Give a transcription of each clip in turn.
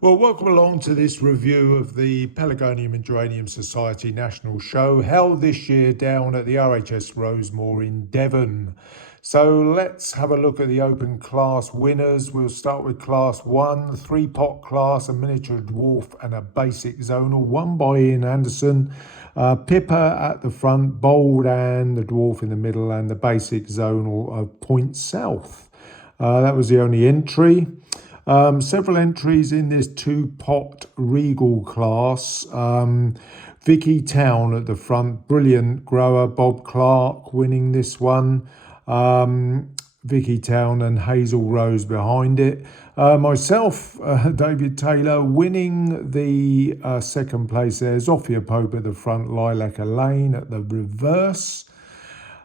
Well, welcome along to this review of the Pelargonium and Geranium Society National Show held this year down at the RHS Rosemoor in Devon. So let's have a look at the open class winners. We'll start with class 1, 3-pot class, a miniature dwarf and a basic zonal, won by Ian Anderson. Pippa at the front, bold and the dwarf in the middle, and the basic zonal of Point South. That was the only entry. Several entries in this 2-pot regal class. Vicky Town at the front, brilliant grower. Bob Clark winning this one. Vicky Town and Hazel Rose behind it. Myself, David Taylor, winning the second place there. Zofia Pope at the front, Lilac Elaine at the reverse.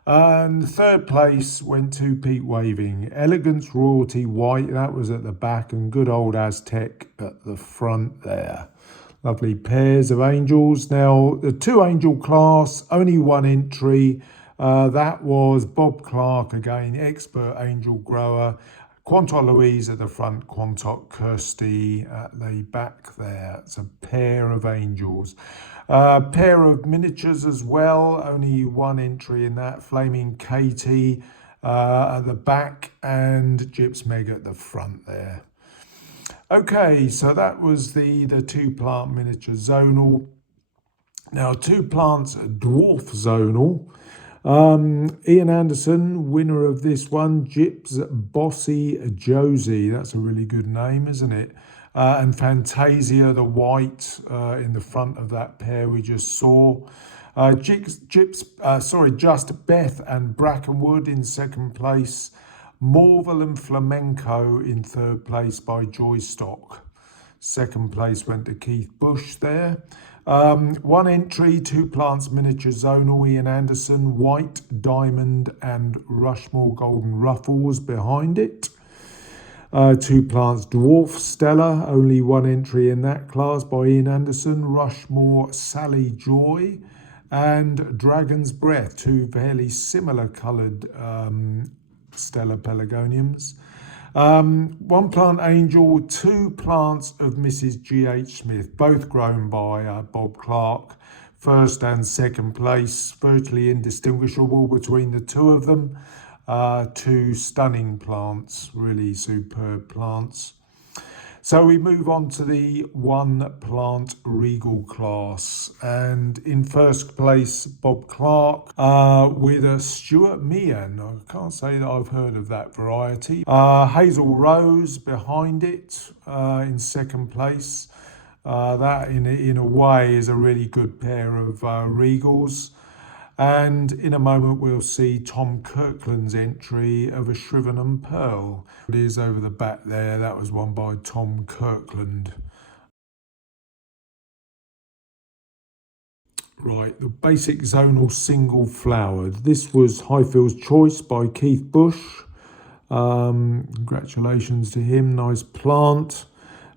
And third place went to Pete Waving. Elegance Royalty White, that was at the back, and good old Aztec at the front there. Lovely pairs of angels. Now, the 2-angel class, only one entry. That was Bob Clark again, expert angel grower. Quantot Louise at the front, Quantot Kirsty at the back there. It's a pair of angels. Pair of miniatures as well, only one entry in that. Flaming Katie at the back and Gyps Meg at the front there. Okay, so that was the 2-plant miniature zonal. Now 2 plants dwarf zonal. Ian Anderson, winner of this one. Gyps Bossy Josie, that's a really good name, isn't it? And Fantasia, the white in the front of that pair we just saw. Just Beth and Brackenwood in second place. Morville and Flamenco in third place by Joy Stock. Second place went to Keith Bush there. One entry, 2 plants miniature zonal, Ian Anderson, white, diamond and Rushmore golden ruffles behind it. 2 plants dwarf Stella, only one entry in that class by Ian Anderson, Rushmore Sally Joy and Dragon's Breath, 2 fairly similar coloured Stella Pelargoniums. 1 plant angel, 2 plants of Mrs G.H. Smith, both grown by Bob Clark. First and second place, virtually indistinguishable between the 2 of them. 2 stunning plants, really superb plants. So we move on to the 1-plant regal class, and in first place Bob Clark with a Stuart Meehan. I can't say that I've heard of that variety. Hazel Rose behind it in second place. That in a way is a really good pair of regals. And in a moment we'll see Tom Kirkland's entry of a Shrivenham Pearl. It is over the back there, that was won by Tom Kirkland. Right, the basic zonal single flowered. This was Highfield's Choice by Keith Bush. Congratulations to him, nice plant.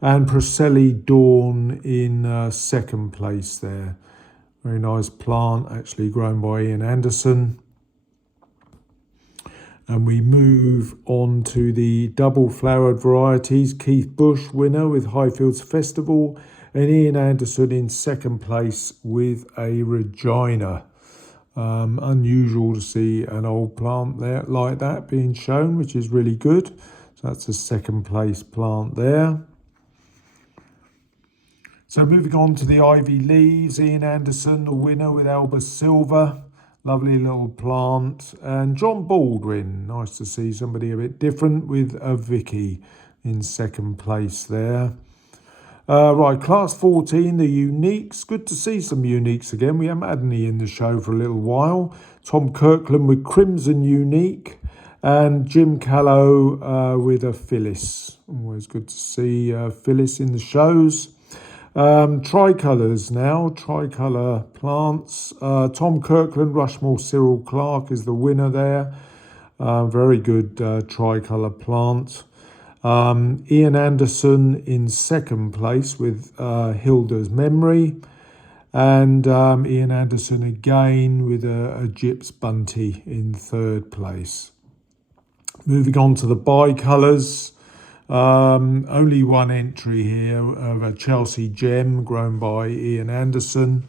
And Proselli Dawn in second place there. Very nice plant, actually grown by Ian Anderson. And we move on to the double flowered varieties. Keith Bush winner with Highfields Festival, and Ian Anderson in second place with a Regina. Unusual to see an old plant there like that being shown, which is really good. So that's a second place plant there. So moving on to the Ivy Leaves, Ian Anderson, the winner with Alba Silver. Lovely little plant. And John Baldwin, nice to see somebody a bit different with a Vicky in second place there. Right, class 14, the uniques. Good to see some uniques again. We haven't had any in the show for a little while. Tom Kirkland with Crimson Unique. And Jim Callow with a Phyllis. Always good to see Phyllis in the shows. Tricolours now, tricolour plants. Tom Kirkland, Rushmore Cyril Clark is the winner there. Very good tricolour plant. Ian Anderson in second place with Hilda's Memory. And Ian Anderson again with a Gyps Bunty in third place. Moving on to the bicolours. Only one entry here of a Chelsea gem grown by Ian Anderson.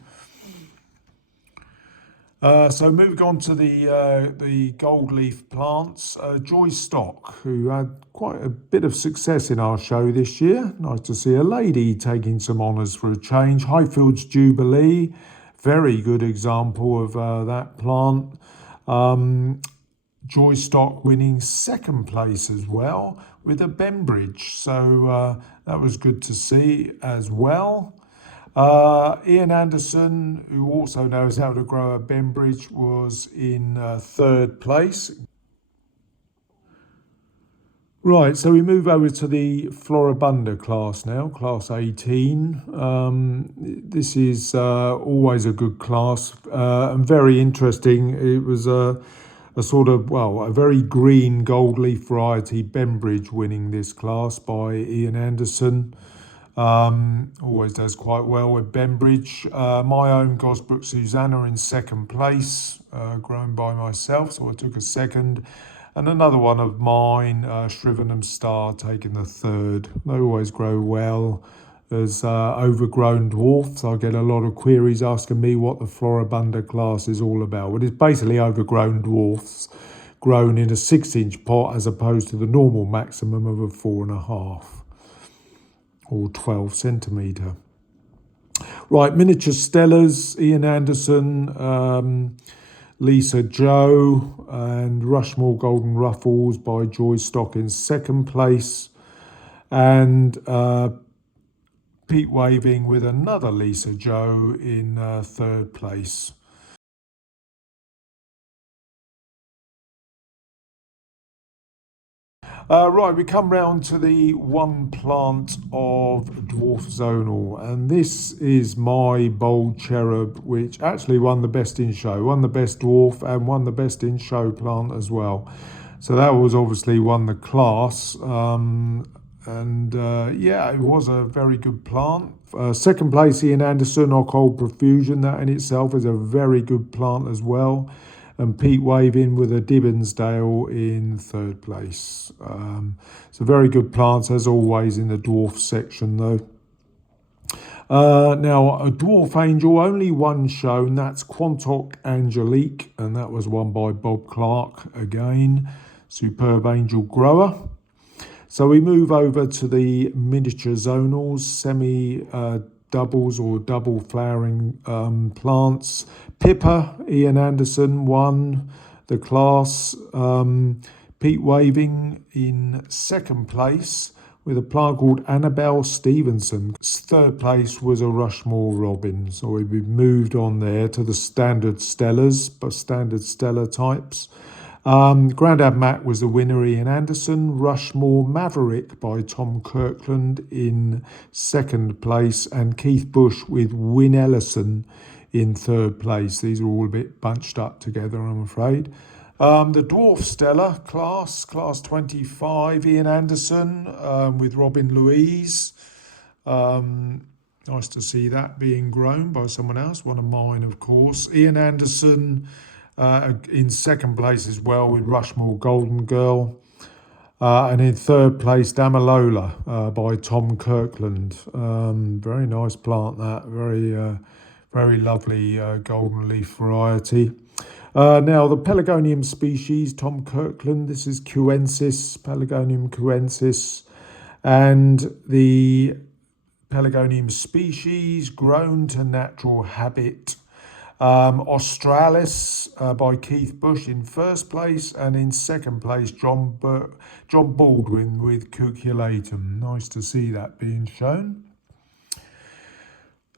So moving on to the gold leaf plants, Joy Stock, who had quite a bit of success in our show this year. Nice to see a lady taking some honours for a change. Highfield's Jubilee, very good example of that plant. Joy Stock winning second place as well with a Bembridge, so that was good to see as well. Ian Anderson, who also knows how to grow a Bembridge, was in third place. Right, so we move over to the Floribunda class now, class 18. This is always a good class and very interesting. It was a sort of, well, a very green gold leaf variety Bembridge winning this class by Ian Anderson. Always does quite well with Bembridge. My own Gosbrook Susanna in second place, grown by myself, so I took a second. And another one of mine, Shrivenham Star, taking the third. They always grow well as overgrown dwarfs. I get a lot of queries asking me what the Floribunda class is all about. Well, it's basically overgrown dwarfs grown in a 6-inch pot as opposed to the normal maximum of a 4.5 or 12 centimetre. Right, miniature Stellas, Ian Anderson, Lisa Joe, and Rushmore Golden Ruffles by Joy Stock in second place, and Pete Waving with another Lisa Joe in third place. Right, we come round to the one plant of dwarf zonal, and this is my bold cherub, which actually won the best in show, won the best dwarf and won the best in show plant as well. So that was obviously won the class, yeah, it was a very good plant. Second place, Ian Anderson, Ockhold Profusion, that in itself is a very good plant as well. And Pete Waving with a Dibbonsdale in third place. So very good plants as always in the dwarf section though. Now a dwarf angel, only one shown, that's Quantock Angelique, and that was won by Bob Clark again. Superb angel grower. So we move over to the miniature zonals, semi doubles or double flowering plants. Pippa, Ian Anderson won the class. Pete Waving in second place with a plant called Annabelle Stevenson. Third place was a Rushmore Robin. So we've moved on there to the standard Stellas, but standard Stella types. Grandad Mac was the winner, Ian Anderson. Rushmore Maverick by Tom Kirkland in second place, and Keith Bush with Win Ellison in third place. These are all a bit bunched up together, I'm afraid. The Dwarf Stella class 25, Ian Anderson with Robin Louise. Nice to see that being grown by someone else, one of mine, of course. Ian Anderson in second place as well with Rushmore Golden Girl. And in third place, Damalola by Tom Kirkland. Very nice plant, that. Very lovely golden leaf variety. Now, the Pelargonium species, Tom Kirkland, this is Cuensis, Pelargonium Cuensis. And the Pelargonium species grown to natural habit, Australis by Keith Bush in first place, and in second place John Baldwin with Cuculatum. Nice to see that being shown.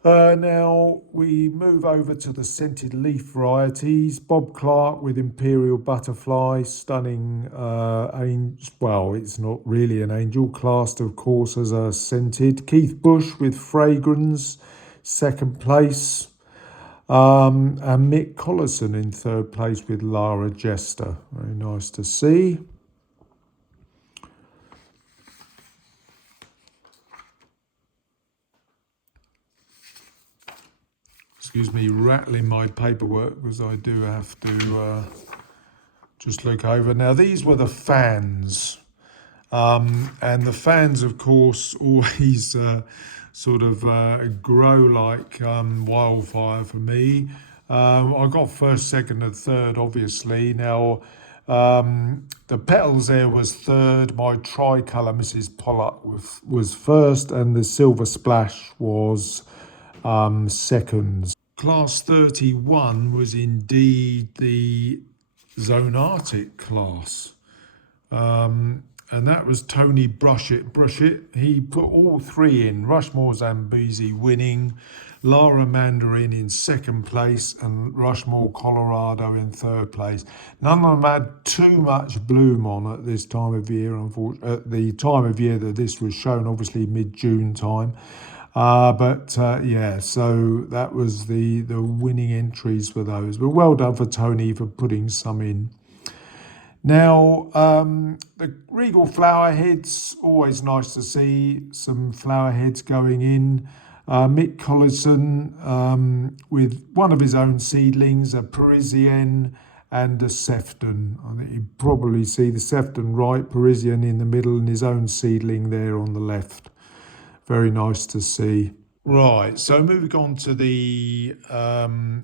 Now we move over to the scented leaf varieties. Bob Clark with Imperial Butterfly, stunning well, it's not really an angel, classed of course as a scented. Keith Bush with Fragrance, second place. And Mick Collison in third place with Lara Jester. Very nice to see. Excuse me, rattling my paperwork because I do have to just look over. Now, these were the fans. And the fans, of course, always grow like wildfire for me. I got first, second, and third, obviously. Now, the petals there was third. My tricolour, Mrs Pollock, was first, and the silver splash was second. Class 31 was indeed the Zone Arctic class. And that was Tony Brushett. He put all three in. Rushmore Zambezi winning, Lara Mandarin in second place, and Rushmore Colorado in third place. None of them had too much bloom on at this time of year, unfortunately. At the time of year that this was shown, obviously mid-June time. Yeah, so that was the winning entries for those. But well done for Tony for putting some in. Now, the Regal flower heads, always nice to see some flower heads going in. Mick Collison with one of his own seedlings, a Parisienne and a Sefton. I think you probably see the Sefton right, Parisian in the middle, and his own seedling there on the left. Very nice to see. Right, so moving on to the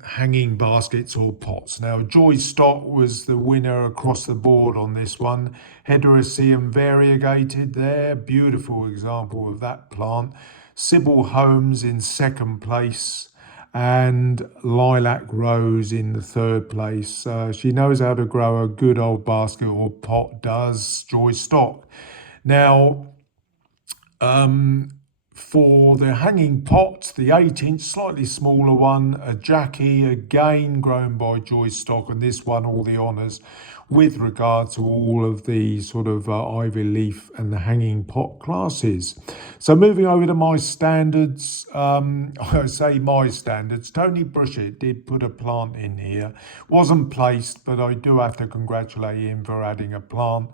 hanging baskets or pots. Now, Joy Stock was the winner across the board on this one. Heteroecium variegated there, beautiful example of that plant. Sybil Holmes in second place, and Lilac Rose in the third place. She knows how to grow a good old basket or pot, does Joy Stock. Now, for the hanging pot, the 8-inch, slightly smaller one, a Jackie, again grown by Joy Stock, and this won all the honours with regard to all of the sort of ivy leaf and the hanging pot classes. So moving over to my standards, I say my standards, Tony Brushett did put a plant in here. Wasn't placed, but I do have to congratulate him for adding a plant.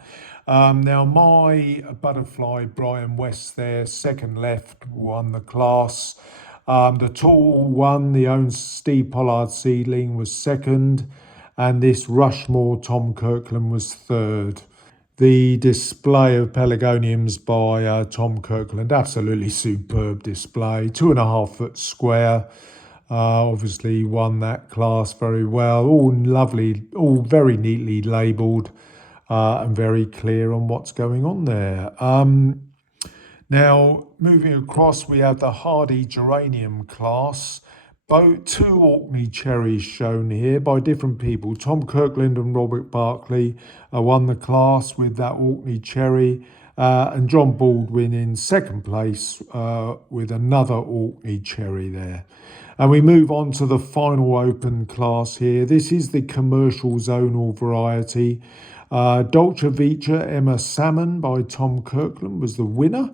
Now my butterfly, Brian West there, second left, won the class. The tall one, the own Steve Pollard seedling, was second. And this Rushmore Tom Kirkland was third. The display of pelargoniums by Tom Kirkland, absolutely superb display, 2.5 foot square. Obviously won that class very well, all lovely, all very neatly labelled and very clear on what's going on there. Now, moving across, we have the hardy geranium class. Both two Orkney cherries shown here by different people. Tom Kirkland and Robert Barclay won the class with that Orkney cherry, and John Baldwin in second place with another Orkney cherry there. And we move on to the final open class here. This is the commercial zonal variety. Dolce Vita Emma Salmon by Tom Kirkland was the winner.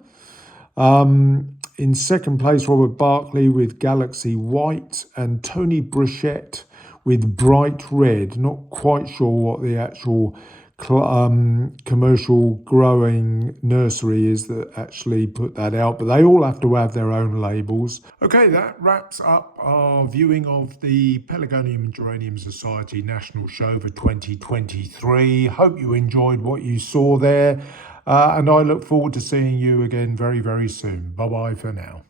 In second place, Robert Barclay with Galaxy White, and Tony Brushett with Bright Red. Not quite sure what the actual commercial growing nursery is that actually put that out, but they all have to have their own labels. Okay, that wraps up our viewing of the Pelargonium and Geranium Society National Show for 2023. Hope you enjoyed what you saw there. And I look forward to seeing you again very, very soon. Bye-bye for now.